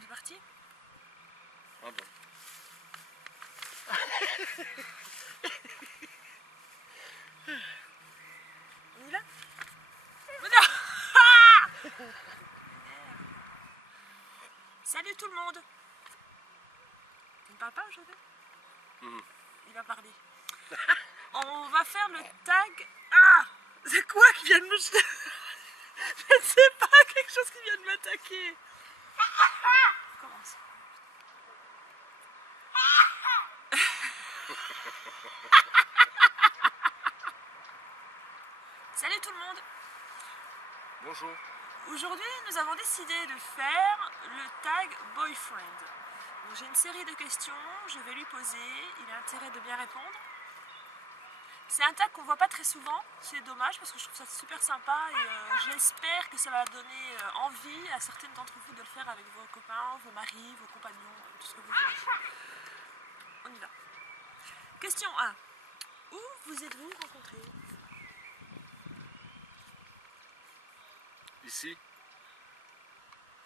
C'est parti? Ah bon. On y va? Mais non! Salut tout le monde! Tu ne parles pas aujourd'hui? Il va parler. On va faire le tag. Ah! C'est quoi qui vient de me jeter? Je ne sais pas, quelque chose qui vient de m'attaquer. On commence. Salut tout le monde! Bonjour. Aujourd'hui, nous avons décidé de faire le tag boyfriend. Donc, j'ai une série de questions, je vais lui poser, il a intérêt de bien répondre. C'est un tag qu'on voit pas très souvent, c'est dommage parce que je trouve ça super sympa et j'espère que ça va donner envie à certaines d'entre vous de le faire avec vos copains, vos maris, vos compagnons, tout ce que vous voulez. On y va. Question 1. Où vous êtes-vous rencontrés? Ici?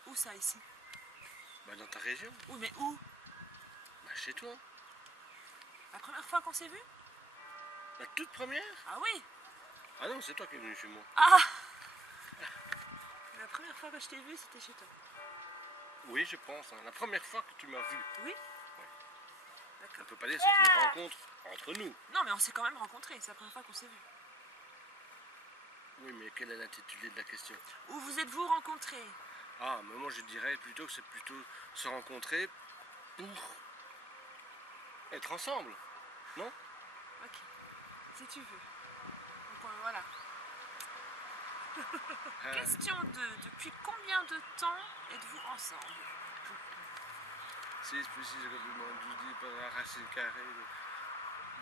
Où ça, ici? Bah dans ta région? Oui, mais où? Bah chez toi. La première fois qu'on s'est vu? La toute première? Ah oui! Ah non, c'est toi qui es venu chez moi. Ah! La première fois que je t'ai vu, c'était chez toi. Oui, je pense. Hein. La première fois que tu m'as vu. Oui? Ouais. On D'accord. peut pas dire que c'est une rencontre entre nous. Non, mais on s'est quand même rencontrés, c'est la première fois qu'on s'est vu. Oui, mais quel est l'intitulé de la question? Où vous êtes-vous rencontrés? Ah, mais moi je dirais plutôt que c'est plutôt se rencontrer pour être ensemble, non? Ok, si tu veux. Donc voilà. Question 2. Depuis combien de temps êtes-vous ensemble? 6 plus 6, 12 dit par la racine carrée de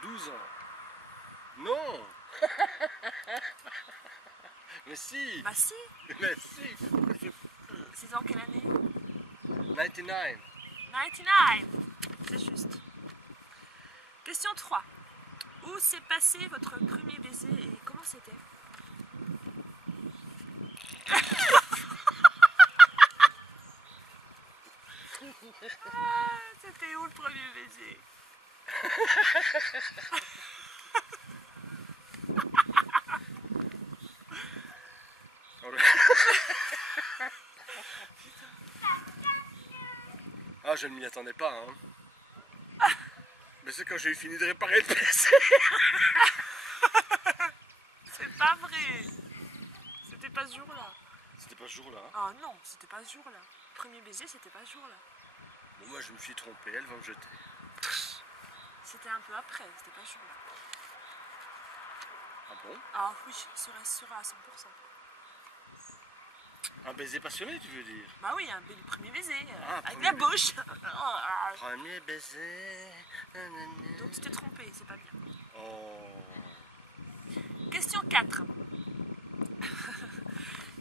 12 ans. Non. Mais si. Bah si. Mais si. C'est dans quelle année? 99. 99. C'est juste. Question 3. Où s'est passé votre premier baiser et comment c'était? Ah, c'était où le premier baiser? Ah, je ne m'y attendais pas, hein. Mais c'est quand j'ai eu fini de réparer le PC. C'est pas vrai. C'était pas ce jour-là. C'était pas ce jour-là. Hein. Ah non, c'était pas ce jour-là. Premier baiser, c'était pas ce jour-là. Bon, moi je me suis trompé, elle va me jeter. C'était un peu après, c'était pas ce jour-là. Ah bon? Ah oui, sûr à 100%. Un baiser passionné, tu veux dire? Bah oui, le premier baiser, Ah, avec premier la baiser. bouche. Premier baiser. Nanana. Donc tu t'es trompé, c'est pas bien. Oh. Question 4.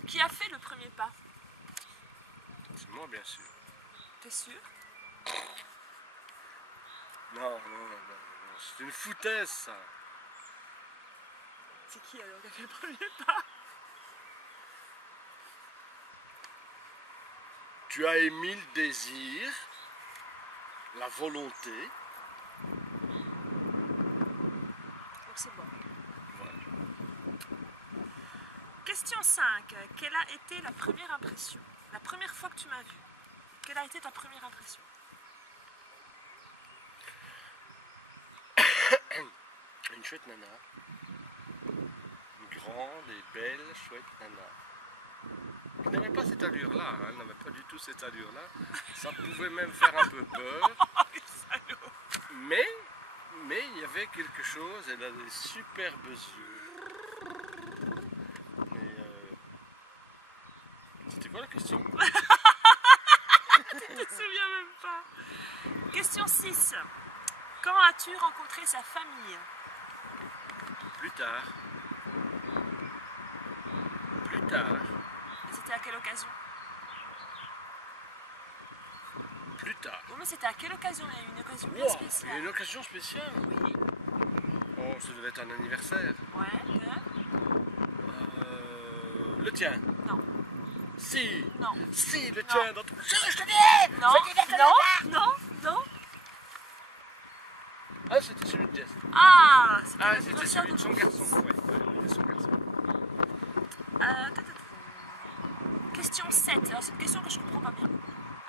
Qui a fait le premier pas? C'est moi, bien sûr. T'es sûr? Non. C'est une foutaise, ça. C'est qui alors qui a fait le premier pas? Tu as émis le désir, la volonté. Donc c'est bon. Voilà. Question 5. Quelle a été la première impression? La première fois que tu m'as vu. Quelle a été ta première impression? Une chouette nana. Une grande et belle chouette nana. Elle n'avait pas cette allure-là, hein. Elle n'avait pas du tout cette allure-là. Ça pouvait même faire un peu peur. Oh, les salauds! Mais il y avait quelque chose, elle a des superbes yeux. Mais c'était quoi la question? Je ne me souviens même pas. Question 6. Quand as-tu rencontré sa famille? Plus tard. Plus tard. C'était à quelle occasion? plus tard. Oui, mais c'était à quelle occasion? Il y a eu une occasion bien Wow, il y a spéciale. une occasion spéciale. Oui. Oh, ça devait être un anniversaire. Ouais, Le tien. non. Si. Non. Si, le Non. tien. Dans ton... Je te dis. Non, non, non. Ah, c'était celui de Jess. Ah, c'était Ah, l'anniversaire c'était celui de de son mon garçon. fils. Ouais, son garçon. Question 7. Alors, c'est une question que je comprends pas bien.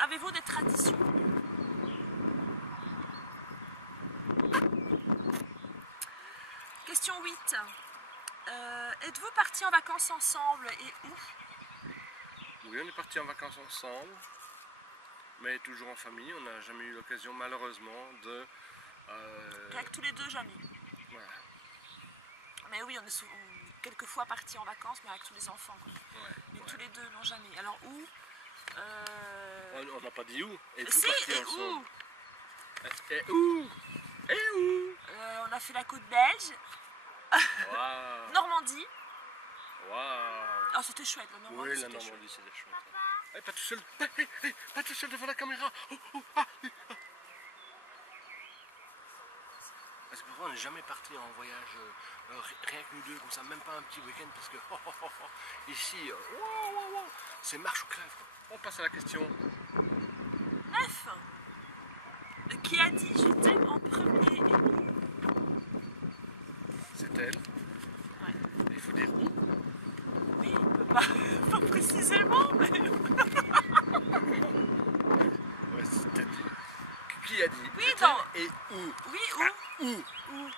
Avez-vous des traditions? Question 8. Êtes-vous partis en vacances ensemble et où? Oui, on est partis en vacances ensemble, mais toujours en famille. On n'a jamais eu l'occasion, malheureusement, de... Avec tous les deux, jamais. Voilà. Mais oui, on est quelques fois partis en vacances, mais avec tous les enfants. Ouais, Mais ouais. tous les deux, non, jamais. Alors où? On n'a pas dit où. Et Si, partis et ensemble. où? Et où? Et où? On a fait la côte belge, Waouh. Normandie. Waouh. Oh, c'était chouette, la Normandie. Oui, la c'était Normandie, chouette. c'était chouette. Hey, pas tout seul. Hey, pas tout seul devant la caméra. Ah. Parce que parfois, on n'est jamais parti en voyage rien que nous deux, comme ça, même pas un petit week-end, parce que ici, c'est marche ou crève. Quoi. On passe à la question. 9. Qui a dit je t'aime en premier et où? C'est elle. Ouais. Il faut dire où? Oui, pas précisément, mais... Ouais, c'est elle. Qui a dit Oui, je t'aime non. et où? Oui, Où? où?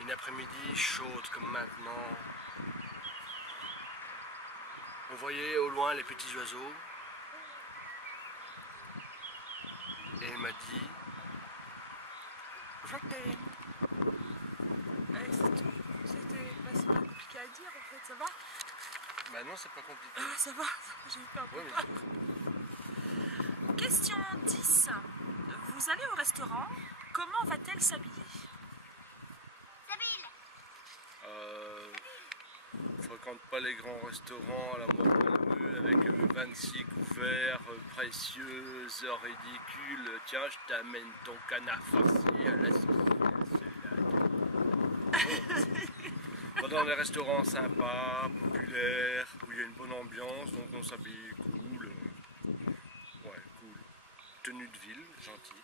Une après-midi chaude comme maintenant. On voyait au loin les petits oiseaux. Et elle m'a dit je t'aime. C'est tout. C'est pas compliqué à dire en fait, ça va? Bah non, c'est pas compliqué. Ça va, j'ai eu peur. Ouais, mais... Question 10. Vous allez au restaurant, comment va-t-elle s'habiller? Fréquente pas les grands restaurants à la mode avec 26 couverts précieux, ridicules. Tiens, je t'amène ton canard farci à la saucisse. Va dans les restaurants sympas, populaires, où il y a une bonne ambiance, donc on s'habille cool. Ouais, cool. Tenue de ville, gentil.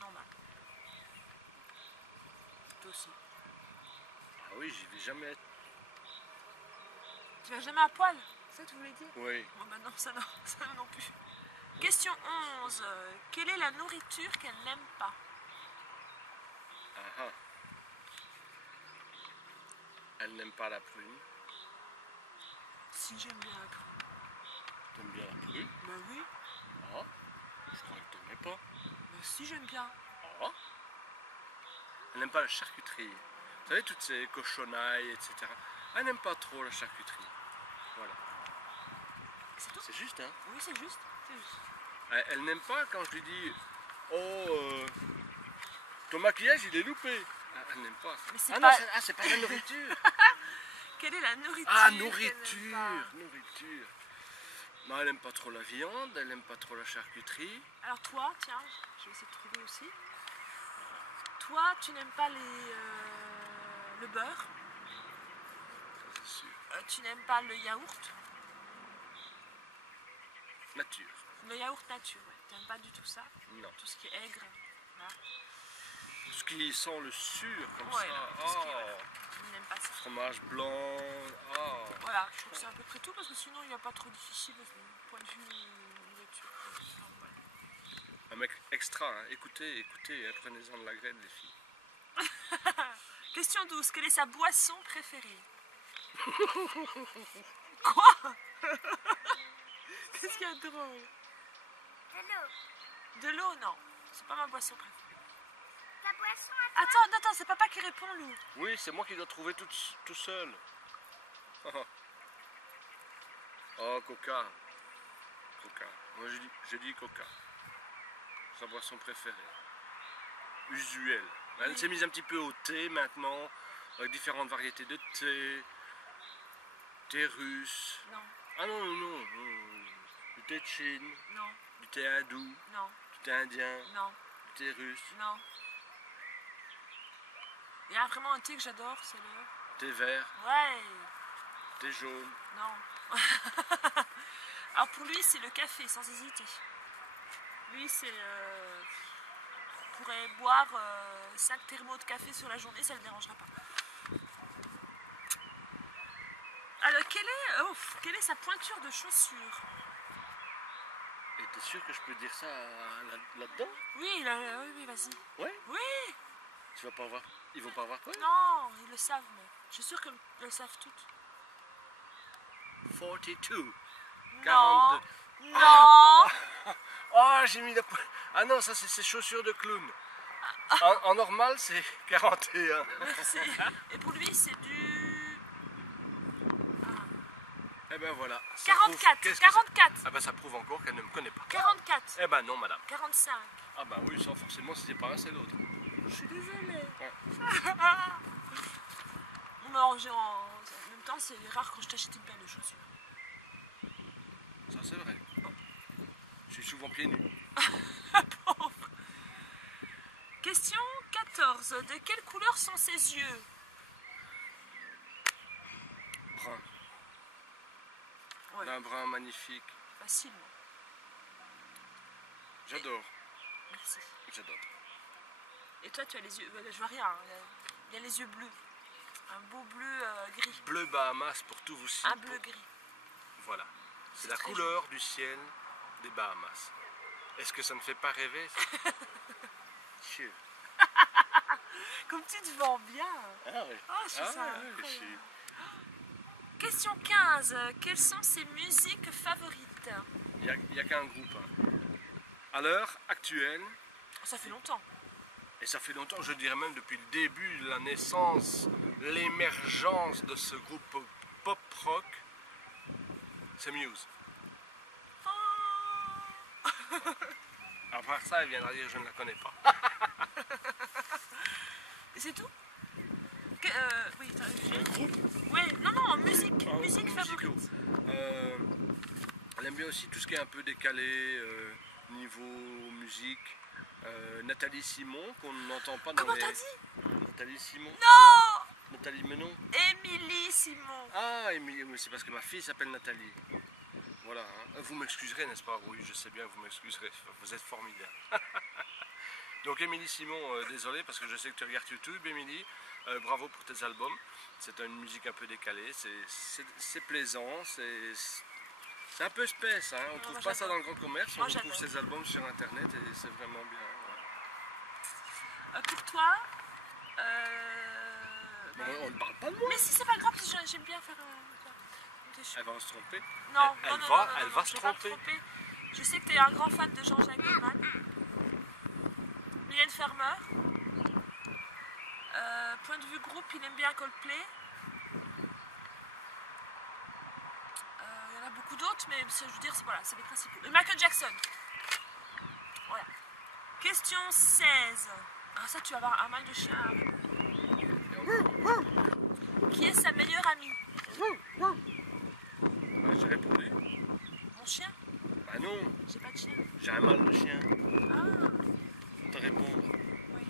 Normal. Toi aussi. Ah oui, j'y vais jamais. Tu vas jamais à poil? C'est ça que tu voulais dire? Oui. Bon bah non, ça non plus. Question 11. Quelle est la nourriture qu'elle n'aime pas? Ah ah. Elle n'aime pas la prune. Si, j'aime bien la prune. T'aimes bien la prune? Bah oui. Ah. Je crois que t'aimais pas. Bah si, j'aime bien. Ah. Elle n'aime pas la charcuterie. Vous savez, toutes ces cochonailles, etc. Elle n'aime pas trop la charcuterie. Voilà. C'est tout? C'est juste, hein? Oui, c'est juste. C'est juste. Elle n'aime pas quand je lui dis ton maquillage il est loupé. Elle n'aime pas. Mais c'est Ah pas... non, c'est pas la nourriture. Quelle est la nourriture? Ah, qu'elle n'aime nourriture, pas? nourriture. Non, elle n'aime pas trop la viande, elle n'aime pas trop la charcuterie. Alors toi, tiens, je vais essayer de trouver aussi. Toi, tu n'aimes pas le beurre, Ça, c'est sûr. tu n'aimes pas le yaourt. Nature. Le yaourt nature, ouais. Tu n'aimes pas du tout ça. Non. Tout ce qui est aigre. Voilà. Tout ce qui sent le sûr comme Ouais, ça. tout ce qui est, Oh. voilà. Tu n'aimes pas ça. Fromage blanc. Oh. Voilà, je trouve que c'est à peu près tout parce que sinon il n'y a pas trop difficile du point de vue nourriture. Donc, voilà. Un mec extra, hein. Écoutez, écoutez, prenez-en de la graine les filles. Question 12. Quelle est sa boisson préférée? Quoi? Qu'est-ce qu'il y a de drôle? De l'eau. De l'eau, non. C'est pas ma boisson préférée. Ta boisson à toi? Attends, c'est papa qui répond, Lou. Oui, c'est moi qui dois trouver tout seul. Oh, Coca. Coca. Moi, je dis Coca. Sa boisson préférée. Usuelle. Elle Oui. s'est mise un petit peu au thé maintenant, avec différentes variétés de thé. Thé russe. Non, Ah non. Du thé de Chine, non, du thé hindou. non. thé indien, Non, du thé russe, non. Il y a vraiment un thé que j'adore, c'est le... thé vert, Ouais, thé jaune. non. Alors pour lui, c'est le café, sans hésiter. Lui, c'est... il pourrait boire 5 thermos de café sur la journée, ça ne le dérangera pas. Alors, quelle est sa pointure de chaussure? Et t'es sûr que je peux dire ça là-dedans? Oui, oui, vas-y. Ouais? Oui. Tu vas pas voir. Ils vont pas voir quoi? Non, ils le savent, mais je suis sûre qu'ils le savent toutes. 42. Non. 42. Non. Oh, j'ai mis la... Ah non, ça c'est ses chaussures de clown. En normal, c'est 41. Merci. Et pour lui, c'est du... Eh ben voilà. Ça 44. prouve- qu'est-ce que ça- 44. Ah ben ça prouve encore qu'elle ne me connaît pas. 44. Eh ben non, madame. 45. Ah ben oui, ça forcément, si c'est pas un, c'est l'autre. Je suis désolée. Ouais. Mais en même temps, c'est rare quand je t'achète une paire de chaussures. Ça c'est vrai. Je suis souvent pieds nus. Pauvre. Question 14. De quelle couleur sont ses yeux? Brun. Ouais. D'un brun magnifique. Facilement. J'adore. Merci. J'adore. Et toi, tu as les yeux... Je vois rien. Hein. Il y a les yeux bleus. Un beau bleu gris. Bleu Bahamas pour tout vous Un bleu gris. Voilà. C'est C'est la très couleur du ciel des Bahamas. Est-ce que ça ne fait pas rêver ça? Dieu. Comme tu te vends bien. Ah oui. Oh, je trouve ça ouais, incroyable. Question 15. Quelles sont ses musiques favorites? Il n'y a qu'un groupe. Hein. À l'heure actuelle, Ça fait longtemps. et ça fait longtemps, je dirais même depuis le début de la naissance, l'émergence de ce groupe pop-rock, c'est Muse. Oh. À part ça, elle viendra dire je ne la connais pas. Et c'est tout? Oui, Un groupe ouais, non, musique musicaux. favorite. Elle aime bien aussi tout ce qui est un peu décalé, niveau musique. Nathalie Simon, qu'on n'entend pas dans Comment les... t'as dit? Nathalie Simon? Non! Nathalie Menon? Émilie Simon. Ah, Émilie, oui, c'est parce que ma fille s'appelle Nathalie. Voilà, hein. Vous m'excuserez, n'est-ce pas? Oui, je sais bien, vous m'excuserez, vous êtes formidable. Donc Émilie Simon, désolé, parce que je sais que tu regardes YouTube, Émilie, bravo pour tes albums. C'est une musique un peu décalée, c'est plaisant, c'est un peu space, hein. On ne trouve moi, pas ça j'adore. dans le grand commerce, on Moi, retrouve j'adore. ses albums sur internet et c'est vraiment bien. Ouais. Pour toi, Bon, on ne parle pas de moi. mais si c'est pas grave, parce que j'aime bien faire Elle va se tromper. Non, Elle non, non, va- non, non, elle non, va je se vais pas me tromper. tromper. Je sais que tu es un grand fan de Jean-Jacques Goldman. Mylène Farmer. Point de vue groupe, il aime bien Coldplay. Il y en a beaucoup d'autres, mais je veux dire, voilà, c'est les principaux. Et Michael Jackson. Voilà. Question 16. Ah, ça, tu vas avoir un mal de chien. à répondre. Qui est sa meilleure amie? Bah, j'ai répondu. Mon chien? Bah non, J'ai pas de chien. j'ai un mal de chien. Ah, Faut te répondre. oui,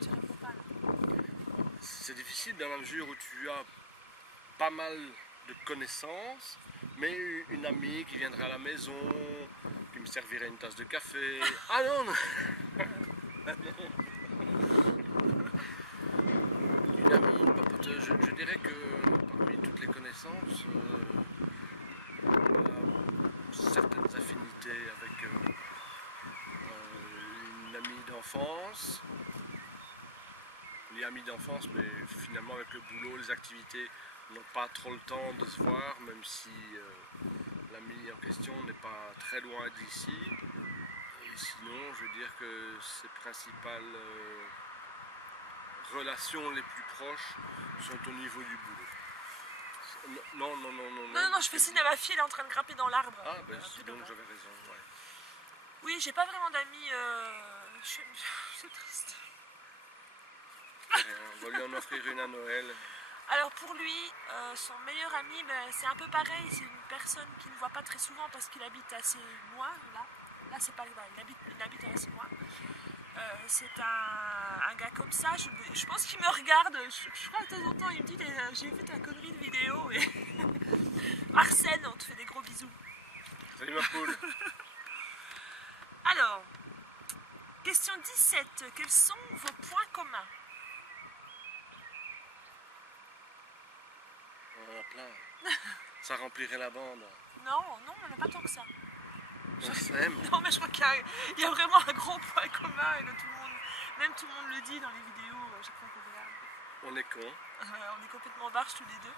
tu réponds pas là. C'est difficile dans la mesure où tu as pas mal de connaissances, mais une amie qui viendrait à la maison, qui me servirait une tasse de café. Ah non, non. Une amie, une papoteuse, je dirais que parmi toutes les connaissances, certaines affinités avec une amie d'enfance. On dit amie d'enfance, mais finalement avec le boulot, les activités, on n'a pas trop le temps de se voir, même si l'ami en question n'est pas très loin d'ici. Et sinon, je veux dire que ses principales relations les plus proches sont au niveau du boulot. Non. Non, je fais signe à ma fille, elle est en train de grimper dans l'arbre. Ah, ben Un peu donc dommage. j'avais raison, ouais. Oui, j'ai pas vraiment d'amis. C'est triste. On va lui en offrir une à Noël. Alors pour lui, son meilleur ami, ben, c'est un peu pareil. C'est une personne qu'il ne voit pas très souvent parce qu'il habite assez loin, là. là c'est pas grave, il habite en face de moi. C'est un gars comme ça, je pense qu'il me regarde, je crois de temps en temps il me dit j'ai vu ta connerie de vidéo et Arsène, on te fait des gros bisous. Salut ma poule. Alors, question 17, quels sont vos points communs? On en a plein. Ça remplirait la bande. Non, on n'a pas tant que ça. On s'aime. Non mais je crois qu'il y a vraiment un gros point commun et que même tout le monde le dit dans les vidéos à chaque fois qu'on regarde. On est cons. On est complètement barges tous les deux.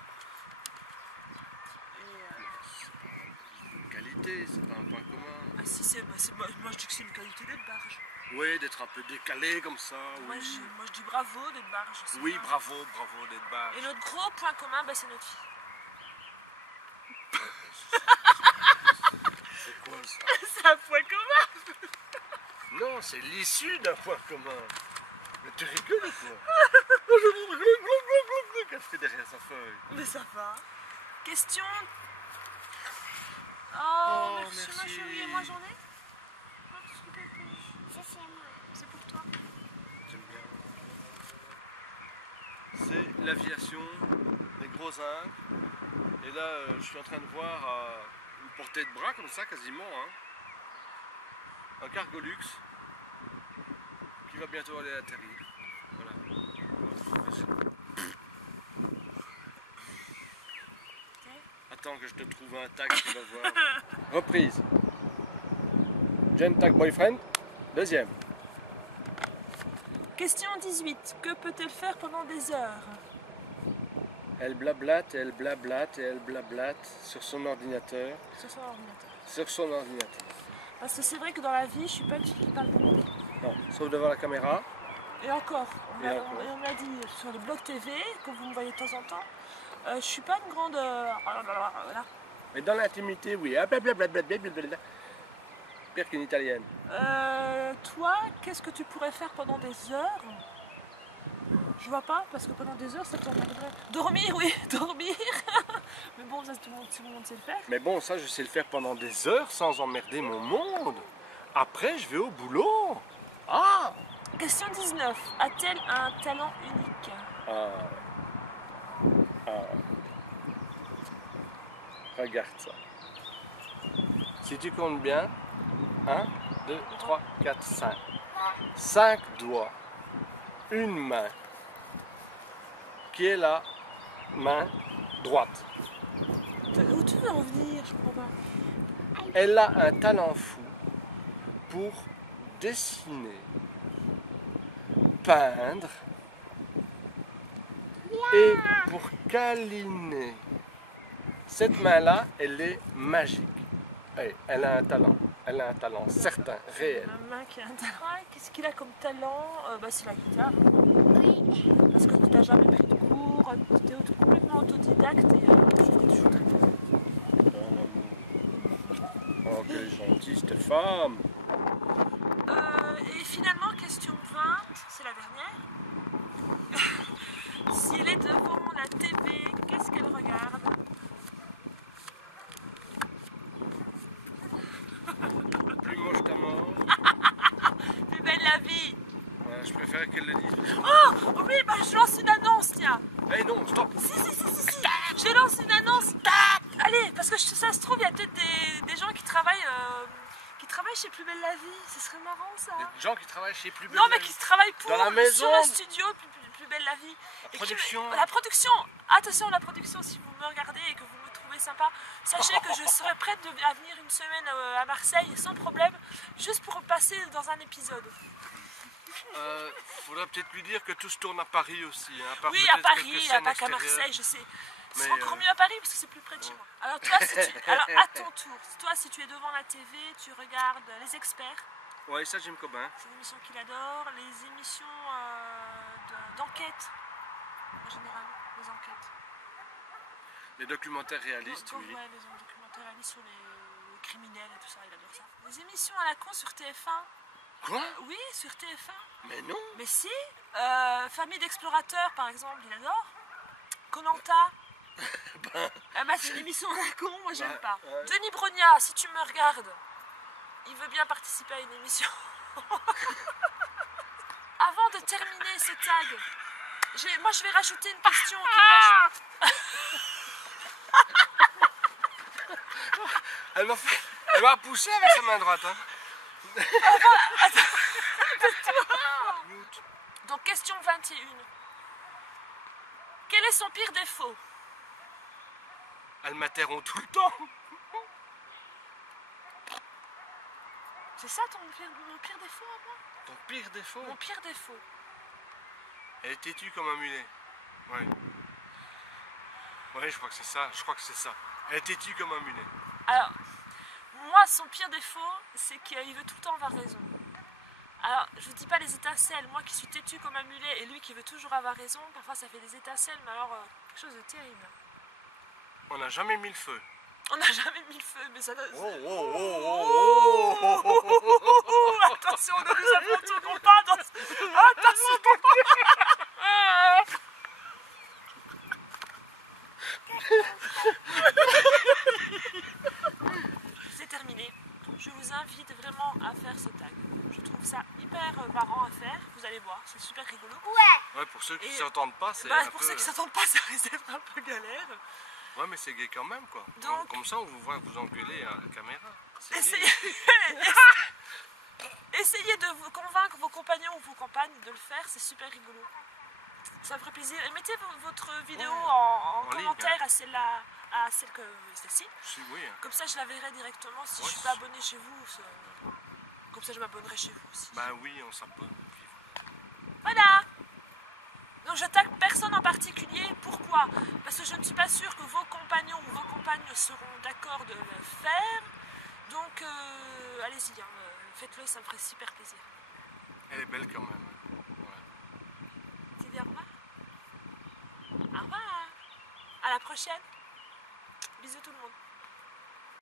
Qualité, c'est pas un point commun. Ah si, moi je dis que c'est une qualité d'être barge. Oui, d'être un peu décalé comme ça. Moi, Oui, je dis bravo d'être barge. oui bien. bravo d'être barge. Et notre gros point commun, c'est notre fille. C'est quoi ça? C'est un point commun. Non, c'est l'issue d'un point commun. Mais tu rigoles ou quoi? Qu'elle fait derrière sa feuille. Mais ça va. Question. Oh, merci ma chérie, et moi j'en ai? Ça, c'est moi. C'est pour toi. J'aime bien. C'est l'aviation, les gros zincs. Et là, je suis en train de voir une portée de bras comme ça, quasiment. Hein. Un Cargolux qui va bientôt aller atterrir. Voilà. Attends que je te trouve un tag, tu vas voir. Reprise. Jen tag boyfriend. Deuxième. Question 18. Que peut-elle faire pendant des heures? Elle blablate, et elle blablate, et elle blablate sur son ordinateur. Sur son ordinateur. Sur son ordinateur. Parce que c'est vrai que dans la vie, je suis pas une fille qui parle beaucoup. Non, sauf devant la caméra. Et encore, Et encore. on m'a dit sur le blog TV, que vous me voyez de temps en temps, je suis pas une grande... voilà. Mais dans l'intimité, oui. Ah, blablabla. Pire qu'une italienne. Toi, qu'est-ce que tu pourrais faire pendant des heures? Je vois pas, parce que pendant des heures, ça t'emmerderait. Dormir, oui, dormir. Mais bon, ça, tout le monde sait le faire. Mais bon, ça, je sais le faire pendant des heures sans emmerder mon monde. Après, je vais au boulot. Ah! Question 19. A-t-elle un talent unique? Ah. Regarde ça. Si tu comptes bien, 1, 2, 3, 4, 5. 5 doigts. Une main. Qui est la main droite. Où tu veux en venir? Je comprends pas. Elle a un talent fou pour dessiner, peindre et pour câliner. Cette main-là, elle est magique. Elle a un talent certain, réel. Ma main qui a un talent. Qu'est-ce qu'il a comme talent? C'est la guitare. Oui. Parce que tu n'as jamais pris de cours, tu es complètement autodidacte et je trouve que tu joues très bien. Oh, quelle gentille cette femme! Et finalement, question 20, c'est la dernière. Si elle est devant la TV, qu'est-ce qu'elle regarde? Plus moche qu'à mort. Plus belle la vie. Ouais, je préfère qu'elle le dise. Oh oui, je lance une annonce, tiens. Eh non, stop! Si. Je lance une annonce. Allez, parce que ça se trouve, il y a peut-être des gens qui travaillent chez Plus Belle la Vie. Ce serait marrant, ça. Des gens qui travaillent chez Plus Belle Non, la mais Vie. qui travaillent pour Dans la maison. sur le studio Plus Belle la Vie. La production. La production. Attention, la production, si vous me regardez et que vous me trouvez sympa, sachez que je serai prête à venir une semaine à Marseille sans problème, juste pour passer dans un épisode. Faudrait peut-être lui dire que tout se tourne à Paris aussi. Hein, Oui, à Paris, il n'y a pas qu'à Marseille, je sais. C'est encore mieux à Paris parce que c'est plus près de chez moi. Alors, toi, alors, à ton tour, toi, si tu es devant la TV, tu regardes Les Experts. Ouais, ça, Jim Cobain. C'est une émission qu'il adore. Les émissions d'enquête, en général, les enquêtes. Les documentaires réalistes, oui. Ouais, les documentaires réalistes sur les criminels et tout ça, il adore ça. Les émissions à la con sur TF1. Quoi? Oui, sur TF1. Mais non. Mais si. Famille d'explorateurs, par exemple, il adore. Koh-Lanta. C'est une émission à la con, moi j'aime pas. Ouais. Denis Brognat, si tu me regardes. il veut bien participer à une émission. Avant de terminer ce tag, moi je vais rajouter une question qui va... Elle m'a poussé avec sa main droite. Hein. Donc question 21. Quel est son pire défaut? Elle m'interrompt tout le temps. C'est ça mon pire défaut à moi? Ton pire défaut? Mon pire défaut. Elle est têtue comme un mulet. Ouais. Ouais, je crois que c'est ça. Elle est têtue comme un mulet. Alors, moi, son pire défaut, c'est qu'il veut tout le temps avoir raison. Alors, je ne dis pas les étincelles. Moi qui suis têtue comme un mulet et lui qui veut toujours avoir raison, parfois ça fait des étincelles, mais alors quelque chose de terrible. On n'a jamais mis le feu. On n'a jamais mis le feu, mais ça doit... Attention, ne nous affrontons pas dans... Attention. C'est terminé. Je vous invite vraiment à faire ce tag. Je trouve ça hyper marrant à faire. Vous allez voir, c'est super rigolo. Ouais. Pour ceux qui ne s'entendent pas, c'est pour ceux qui s'entendent pas, ça risque d'être un peu galère. Ouais, mais c'est gay quand même, quoi. Donc, comme ça, on vous voit vous engueuler à la caméra. Essayez de vous convaincre vos compagnons ou vos compagnes de le faire, c'est super rigolo. Ça me ferait plaisir. Et mettez votre vidéo en commentaire ligne, hein. à celle que celle-ci. Oui, hein. Comme ça, je la verrai directement si je suis pas abonné chez vous. Comme ça, je m'abonnerai chez vous aussi. Bah oui, on s'abonne. Voilà. Donc je tag personne en particulier. Pourquoi? Parce que je ne suis pas sûre que vos compagnons ou vos compagnes seront d'accord de le faire. Donc allez-y, hein, faites-le, ça me ferait super plaisir. Elle est belle quand même. Ouais. Tu dis au revoir? Au revoir. À la prochaine. Bisous tout le monde.